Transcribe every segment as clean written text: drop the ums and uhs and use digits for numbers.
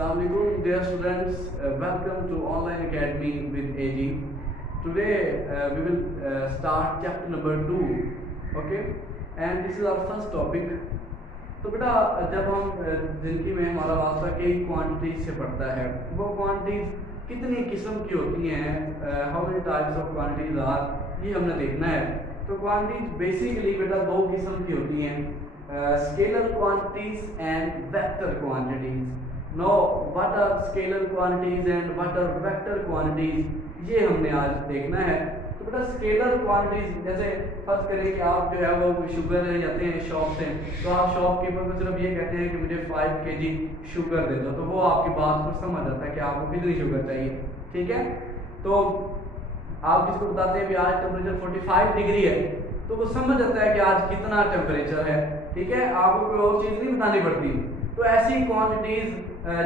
Assalamualaikum dear students, welcome to Online Academy with AG. Today we will start chapter number 2, okay, and this is our first topic. तो बेटा जब हम जिंदगी में हमारा वास्ता कई क्वांटिटीज से पड़ता है, वो क्वांटिटीज कितनी किस्म की होती हैं, how many types of quantities are, ये हमने देखना है। तो क्वांटिटीज बेसिकली बेटा दो किस्म की होती हैं, scalar quantities and vector quantities. Know what are scalar quantities and what are vector quantities, ये हमने आज देखना है। तो बेटा स्केलर क्वांटिटीज, जैसे फर्ज करें कि आप जो है वो शुगर ले जाते हैं शॉप से, तो आप शॉपकीपर को सिर्फ ये कहते हैं कि मुझे 5 kg शुगर दे दो, तो वो आपकी बात को समझ आता है कि आपको कितनी शुगर चाहिए, ठीक है। तो आप किसको बताते हैं कि आज टेम्परेचर 45 डिग्री है, तो वो समझ जाता है कि आज कितना टेम्परेचर है, ठीक है, आपको कोई और चीज़ नहीं बतानी पड़ती। तो ऐसी क्वांटिटीज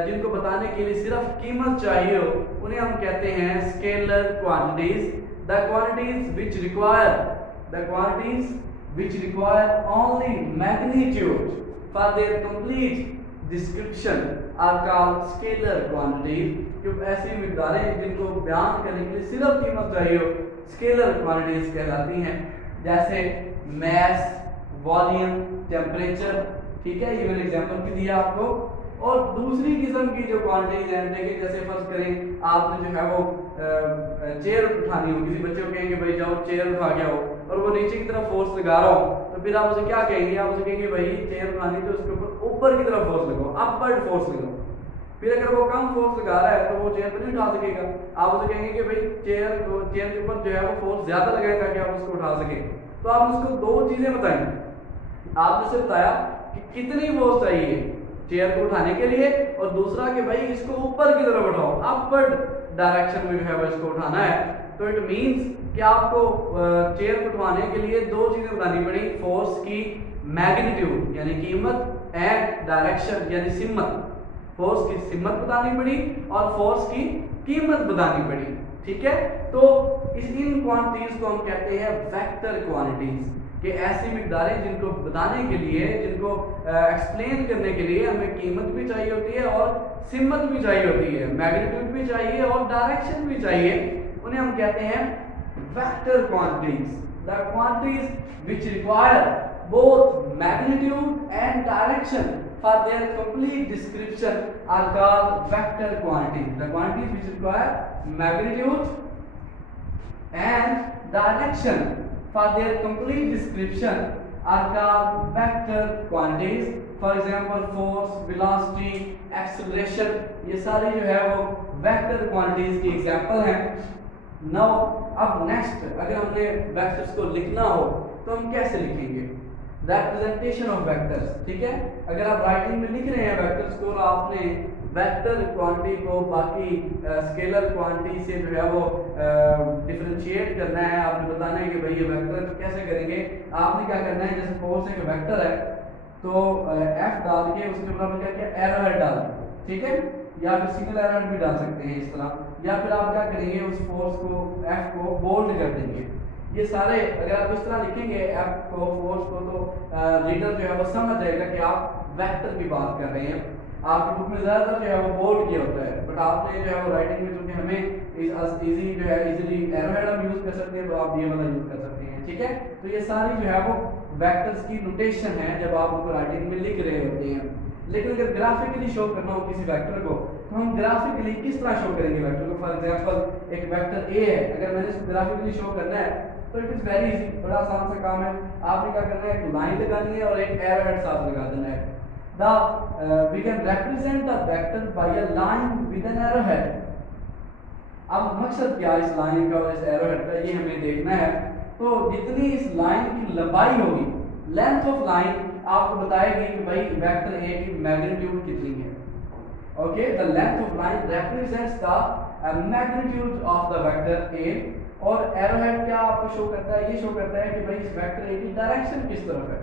जिनको बताने के लिए सिर्फ कीमत चाहिए हो, उन्हें हम कहते हैं scalar quantities. The quantities which require only magnitude for their complete description are called scalar quantities। जो ऐसी मिक़दारें जिनको बयान करने के लिए सिर्फ कीमत चाहिए हो, स्केलर क्वांटिटीज कहलाती हैं। जैसे मैस, वॉल्यूम, टेम्परेचर, ठीक है, ये मैंने एग्जांपल भी दिया आपको। और दूसरी किस्म की जो क्वांटिटीज हैं, देखिए जैसे फर्ज करें आपने जो है वो चेयर उठानी हो, किसी बच्चे को कहेंगे भाई जाओ चेयर उठा के आओ, और वो नीचे की तरफ फोर्स लगा रहा हो, तो फिर आप उसे क्या कहेंगे, आप उसे कहेंगे भाई चेयर उठानी तो उसके ऊपर की तरफ फोर्स लगाओ, अपवर्ड फोर्स लगाओ। फिर अगर वो कम फोर्स लगा रहा है तो वो चेयर पर नहीं उठा सकेगा, आप उसे कहेंगे कि भाई चेयर के ऊपर जो है वो फोर्स ज्यादा लगाए ताकि आप उसको उठा सके। तो आप उसको दो चीजें बताएं, आपने उसे बताया कि कितनी फोर्स चाहिए चेयर को उठाने के लिए, और दूसरा कि भाई इसको ऊपर की तरफ उठाओ, अपवर्ड डायरेक्शन में जो है वो इसको उठाना है। तो इट मींस कि आपको चेयर को उठाने के लिए दो चीजें बतानी पड़ी, फोर्स की मैग्नीट्यूड यानी कीमत एंड डायरेक्शन यानी सिमत। फोर्स की सिमत बतानी पड़ी और फोर्स की कीमत बतानी पड़ी, ठीक है। तो इन क्वांटिटीज को हम कहते हैं वेक्टर क्वांटिटीज, कि ऐसी मिक़दारें जिनको बताने के लिए, जिनको एक्सप्लेन करने के लिए हमें कीमत भी चाहिए होती है और सिमत भी चाहिए होती है, मैग्नीट्यूड भी चाहिए और डायरेक्शन भी चाहिए, उन्हें हम कहते हैं vector quantities. The quantities which require both magnitude and direction for their complete description are called vector quantities. The quantities which require magnitude and direction for their complete description are called vector quantities. For example, force, velocity, acceleration, ये सारी जो है वो vector quantities की example हैं। Now, अब next अगर हमने vectors को लिखना हो तो हम कैसे लिखेंगे? रिप्रेजेंटेशन ऑफ वेक्टर्स, ठीक है। अगर आप राइटिंग में लिख रहे हैं वेक्टर्स को, आपने वेक्टर क्वांटिटी को बाकी स्केलर क्वांटिटी से जो है वो डिफरेंशिएट करना है, आपने बताना है कि भाई ये वेक्टर तो कैसे करेंगे। आपने क्या करना है, जैसे फोर्स एक वेक्टर है तो एफ डाल के उसके ऊपर आपने क्या किया, एरोहेड डाल, ठीक है, या फिर सिंगल एरोहेड भी डाल सकते हैं इस तरह, या फिर आप क्या करेंगे उस फोर्स को एफ को बोल्ड कर देंगे। ये सारे अगर आप इस तरह लिखेंगे एफ को, फोर्स को, तो रीडर जो है वो समझ जाएगा कि आप वेक्टर की बात कर रहे हैं। आपकी बुक में ज़्यादातर जो है वो बोल्ड किया होता है, बट आपने जो है वो राइटिंग में क्योंकि हमें इजी जो है इजीली एरोहेड हम यूज़ कर सकते हैं, तो आप ये वाला यूज़ कर सकते हैं, ठीक है। तो ये सारी जो है वो वेक्टर्स की नोटेशन है जब आप उनको राइटिंग में लिख रहे होते हैं। लेकिन अगर ग्राफिकली शो करना हो किसी वेक्टर को, तो हम ग्राफिकली किस तरह शो करेंगे वेक्टर को। फॉर एग्जांपल एक वेक्टर ए है, अगर मैंने इसको ग्राफिकली शो करना है तो इट इज वेरी इजी, बड़ा आसान सा काम है। आपने क्या करना है, एक लाइन लगानी है और एक एरोहेड साथ लगा देना है। We can represent the vector by a line with an arrowhead. अब मकसद क्या है इस लाइन का और इस एरोहेड का, ये हमें देखना है। तो जितनी इस लाइन की लंबाई होगी, लेंथ ऑफ लाइन आपको बताएगी कि भाई वेक्टर ए की मैग्नीट्यूड कितनी है। Okay, the length of line represents the magnitude of the vector A, और एरोहेड क्या आपको शो करता है, ये शो करता है कि भाई इस वेक्टर ए की डायरेक्शन किस तरफ है।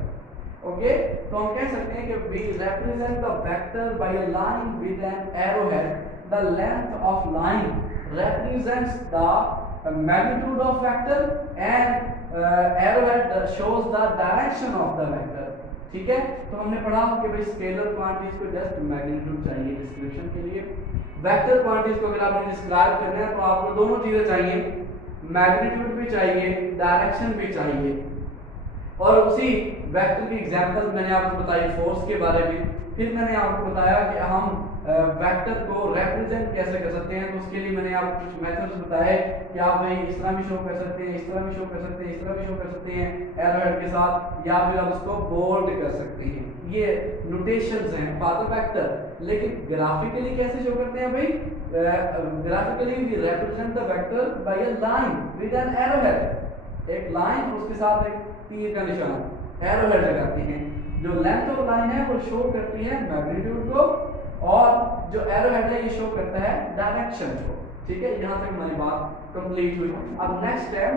ओके, तो हम कह सकते हैं कि we represent the vector by a line with an arrowhead. The length of line represents the magnitude of vector and arrowhead shows the direction of the vector। ठीक है। तो हमने पढ़ा कि भाई स्केलर क्वांटिटीज को जस्ट मैग्नीट्यूड चाहिए description के लिए, वेक्टर क्वांटिटीज को अगर आपने डिस्क्राइब करना है तो आपको दोनों चीजें चाहिए, मैग्नीट्यूड भी चाहिए, डायरेक्शन भी चाहिए। और उसी वेक्टर की एग्जांपल मैंने आपको बताई फोर्स के बारे में, फिर मैंने आपको बताया कि हम वेक्टर को रिप्रेजेंट कैसे कर सकते हैं। तो उसके लिए मैंने आपको कुछ मेथड्स बताए कि आप भाई इस तरह भी शो कर सकते हैं, इस तरह भी शो कर सकते हैं, इस तरह भी शो कर सकते हैं एरोहेड के साथ, या फिर आप उसको बोल्ड कर सकते हैं। ये नोटेशंस हैं फॉर द वेक्टर। लेकिन ग्राफिकली कैसे शो करते हैं भाई? Graphically we represent the vector by a line with an arrowhead. एक लाइन उसके साथ एक तीर का निशान एरोहेड लगाते हैं। जो लेंथ ऑफ लाइन है वो शो करती है मैग्नीट्यूड को, और जो एरोहेड है ये शो करता है डायरेक्शन को। ठीक है, यहाँ तक हमारी बात कंप्लीट हुई। अब नेक्स्ट है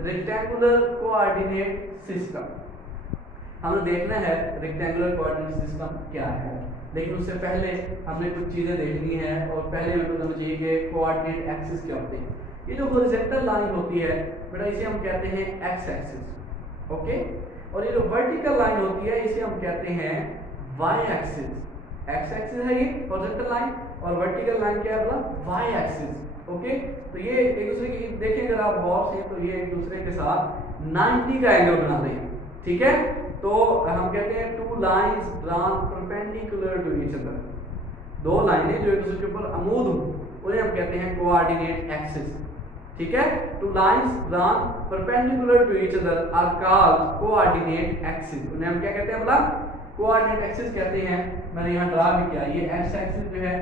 रेक्टेंगुलर कोऑर्डिनेट सिस्टम। हमें देखना है रेक्टेंगुलर कोऑर्डिनेट सिस्टम क्या है, लेकिन उससे पहले हमने कुछ चीजें देखनी है। और पहले हमें पता होना चाहिए कि कोऑर्डिनेट एक्सिस क्या होते हैं। ये जो हॉरिजॉन्टल लाइन होती है बेटा, इसे हम कहते हैं एक्स एक्सिस, ओके। और ये जो वर्टिकल लाइन होती है इसे हम कहते हैं वाई एक्सिस। एक्स एक्सिस है ये हॉरिजॉन्टल लाइन, और वर्टिकल लाइन क्या है बोला? Y axis, okay. तो ये एक दूसरे की देखें अगर आप गौर से, तो ये एक दूसरे के साथ 90 का एंगल बना रहे हैं। ठीक है, तो हम कहते हैं two lines drawn perpendicular to each other. दो लाइनें जो एक दूसरे के ऊपर अमूद हो उन्हें हम कहते हैं कोऑर्डिनेट एक्सिस। ठीक है, two lines drawn perpendicular to each other are called coordinate axis. उन्हें हम क्या कहते हैं बोला? कोऑर्डिनेट एक्सिस कहते हैं। मैंने यहाँ ड्रा भी किया, ये एक्स एक्सिस जो है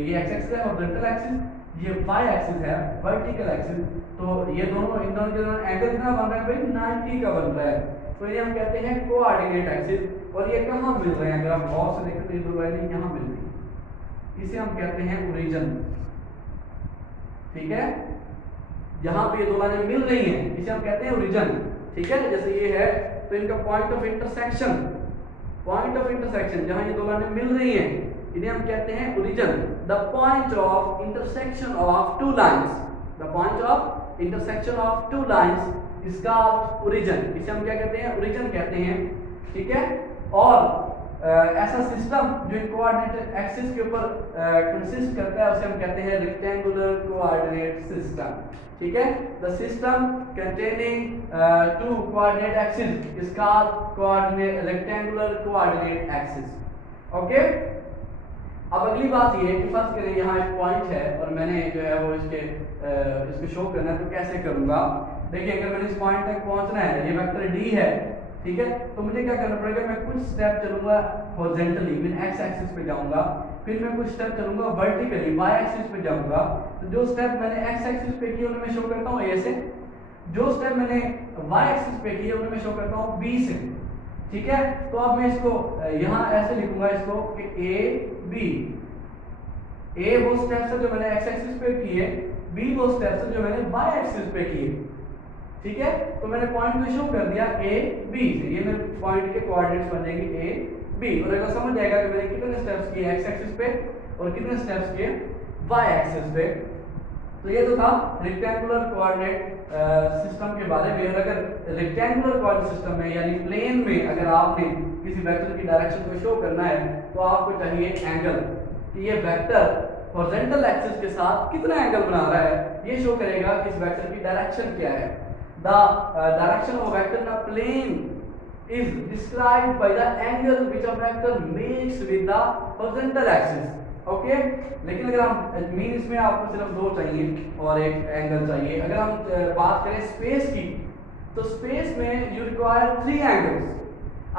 ये एक्स एक्सिस है, हॉरिजॉन्टल एक्सिस, ये वाई एक्सिस है वर्टिकल एक्सिस। तो ये दोनों इन दोनों के दरमियान एंगल कितना बन रहा है भाई? 90 का बन रहा है। तो ये हम कहते हैं कोऑर्डिनेट एक्सिस। और ये कहाँ मिल रहे हैं? अगर आप गौर से देखें तो ये दो लाइनें यहाँ मिल रही हैं, इसे हम कहते हैं ओरिजिन। ठीक है, यहाँ पे ये दो लाइनें मिल रही हैं, इसे हम कहते हैं ओरिजिन। ठीक है, जैसे ये है तो इनका point of intersection, point of intersection जहाँ ये दो लाइनें मिल रही हैं इन्हें हम कहते हैं origin. The point of intersection of two lines, the point of intersection of two lines is called origin. इसे हम क्या कहते हैं? ओरिजिन कहते हैं। ठीक है, और ऐसा सिस्टम जो इन कोऑर्डिनेट एक्सिस के ऊपर कंसिस्ट करता है उसे हम कहते हैं रेक्टेंगुलर कोऑर्डिनेट सिस्टम। ठीक है, the system containing two coordinate axis is called coordinate rectangular coordinate axis. Okay, अब अगली बात ये कि फर्स्ट करें यहाँ एक पॉइंट है और मैंने जो है वो इसको शो करना है, तो कैसे करूंगा? देखिए, अगर मैंने इस पॉइंट तक पहुंचना है, ये वेक्टर डी है, ठीक है, तो मुझे क्या करना पड़ेगा? मैं कुछ स्टेप चलूंगा हॉरिजॉन्टली, मैं एक्स एक्सिस पे जाऊंगा, फिर मैं कुछ स्टेप चलूंगा वर्टिकली वाई एक्सिस पे जाऊंगा। तो जो स्टेप मैंने एक्स एक्सिस पे किए उन्हें मैं शो करता हूँ ए से, जो स्टेप मैंने वाई एक्सिस पे किए उन्हें मैं शो करता हूँ बी से। ठीक है, तो अब मैं इसको यहाँ ऐसे लिखूंगा इसको कि ए बी। ए वो स्टेप्स है जो मैंने एक्स एक्सिस पे किए, बी वो स्टेप्स है जो मैंने वाई एक्सिस पे किए। ठीक है, तो मैंने पॉइंट को शो कर दिया ए बी से, ये मेरे पॉइंट के कोऑर्डिनेट्स बन जाएंगे ए बी। और अगर समझ जाएगा कि मैंने कितने स्टेप्स किए एक्स एक्सिस पे और कितने स्टेप्स किए वाई एक्सिस पे। तो ये तो था रेक्टेंगुलर कोऑर्डिनेट सिस्टम के बारे में। अगर रेक्टेंगुलर कोऑर्डिनेट सिस्टम में यानी प्लेन में अगर आपने किसी वेक्टर की डायरेक्शन को शो करना है तो आपको चाहिए एंगल, कि ये वेक्टर हॉरिजॉन्टल एक्सिस के साथ कितना एंगल बना रहा है, ये शो करेगा कि इस वेक्टर की डायरेक्शन क्या है। The direction of vector in a plane is described by the angle which a vector makes with the horizontal axis. Okay, लेकिन अगर हम मीन इसमें आपको सिर्फ दो चाहिए और एक एंगल चाहिए। अगर हम बात करें स्पेस की, तो स्पेस में यू रिक्वायर 3 एंगल्स,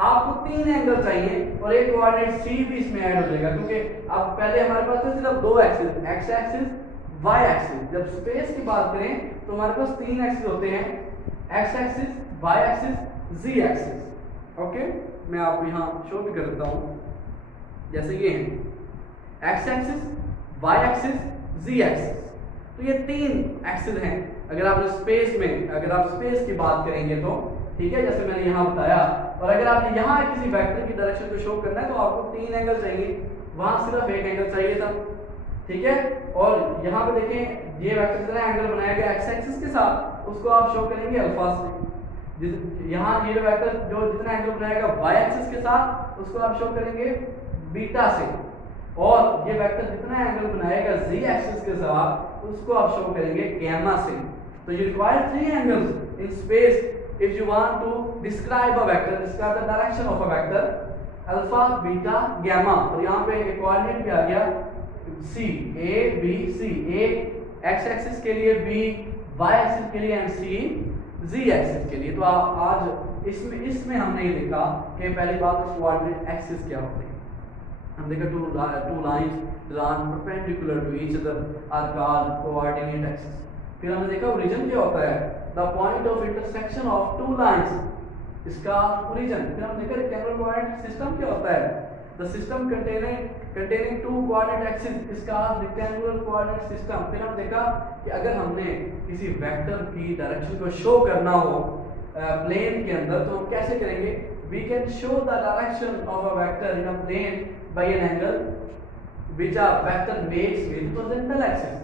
आपको 3 एंगल चाहिए और एक कोऑर्डिनेट सी भी इसमें ऐड हो जाएगा, क्योंकि अब पहले हमारे पास थे सिर्फ दो axis, X axis Y axis. जब स्पेस की बात करें तो हमारे पास 3 एक्सिस होते हैं, एक्स एक्सिस, वाई एक्सिस, जी एक्सिस। ओके, मैं आपको यहाँ शो भी कर देता हूँ, जैसे ये है एक्स एक्सिस, वाई एक्सिस, जी एक्सिस। तो ये 3 एक्सिस हैं अगर आप स्पेस में, अगर आप स्पेस की बात करेंगे तो, ठीक है, जैसे मैंने यहाँ बताया। और अगर आपने यहाँ किसी वेक्टर की डायरेक्शन को शो करना है तो आपको 3 एंगल चाहिए, वहां सिर्फ एक एंगल चाहिए था। ठीक है, और यहाँ पे देखें ये वेक्टर कितना एंगल बनाया गया एक्स एक्सिस के साथ, उसको आप शो करेंगे अल्फा से। यहाँ ये जो वेक्टर जो जितना एंगल बनाएगा y एक्सिस के साथ उसको आप शो करेंगे बीटा से, और ये वेक्टर जितना एंगल बनाएगा z एक्सिस के साथ उसको आप शो करेंगे गामा से। तो you require three angles in space if you want to describe a vector, describe the direction of a vector, alpha beta gamma. और यहाँ पे एक कोऑर्डिनेट भी आ गया c, a b c, a x axis के लिए, b y एक्सिस के लिए एंड c z एक्सिस के लिए। तो आज इसमें हमने ये देखा कि पहली बात तो कोऑर्डिनेट एक्सिस क्या होते हैं। हम देखा two lines drawn perpendicular to each other are called coordinate axis। फिर हमने देखा ओरिजिन क्या होता है, the point of intersection of two lines, इसका ओरिजिन। फिर हमने देखा रेक्टेंगुलर कोऑर्डिनेट सिस्टम क्या होता है, the system containing two coordinate axis, इसका रेक्टेंगुलर कोऑर्डिनेट सिस्टम। फिर हम देखा कि अगर हमने किसी वेक्टर की डायरेक्शन को शो करना हो प्लेन के अंदर तो हम कैसे करेंगे, we can show the direction of a vector in a plane by an angle which a vector makes with horizontal axis.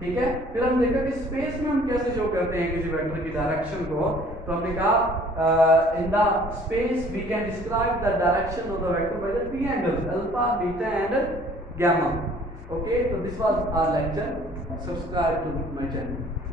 ठीक है। फिर हम देखा कि स्पेस में हम कैसे शो करते हैं किसी वेक्टर की डायरेक्शन को, तो हमने कहा in the space we can describe the direction of the vector by the three angles alpha beta and gamma. Okay, तो this was our lecture. Subscribe to my channel.